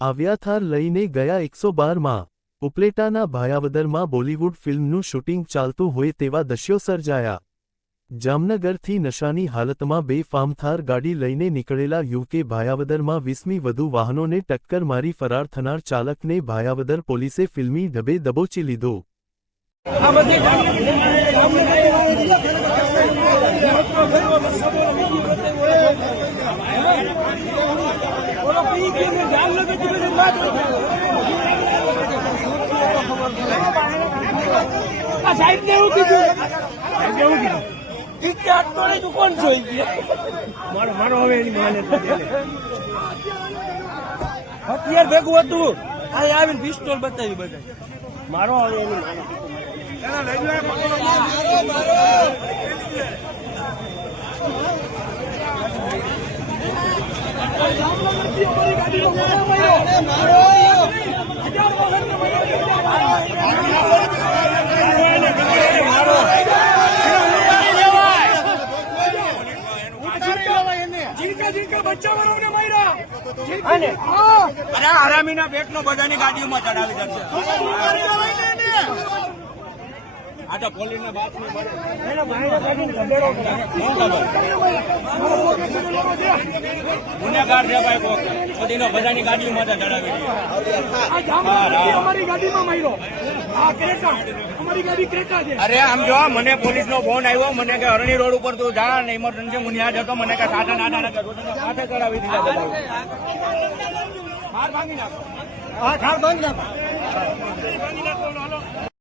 આવ્યા થાર લઈને ગયા 112માં ઉપલેટાના ભાયાવદરમાં બોલિવૂડ ફિલ્મનું શૂટિંગ ચાલતું હોય તેવા દ્રશ્યો સર્જાયા। જામનગરથી નશાની હાલતમાં બેફામ થાર ગાડી લઈને નીકળેલા યુવકે ભાયાવદરમાં 20મી વધુ વાહનોને ટક્કર મારી ફરાર થનાર ચાલકને ભાયાવદર પોલીસે ફિલ્મી ઢબે દબોચી લીધો। સાહેબ ને એવું કીધું કોણ જોઈ ગયા મારો હવે એની માને હથિયાર ભેગું હતું આ આવીને પિસ્તોલ બતાવી બધા મારો હવે એની હરામીના પેટનો બધાની ગાડીઓમાં ચડાવી દેશે। આ તો પોલીસના બાતમી ગુનેગાર છે ભાઈ મોદીનો બધાની ગાડીઓમાં ચડાવી અરે આમ જો મને પોલીસનો ફોન આવ્યો મને કે અરણી રોડ ઉપર તું જા ને ઇમરજન્સી હું ત્યાં જતો મને કે સાટા નાના સાથે ચડાવી દીધા ભાંગી નાખો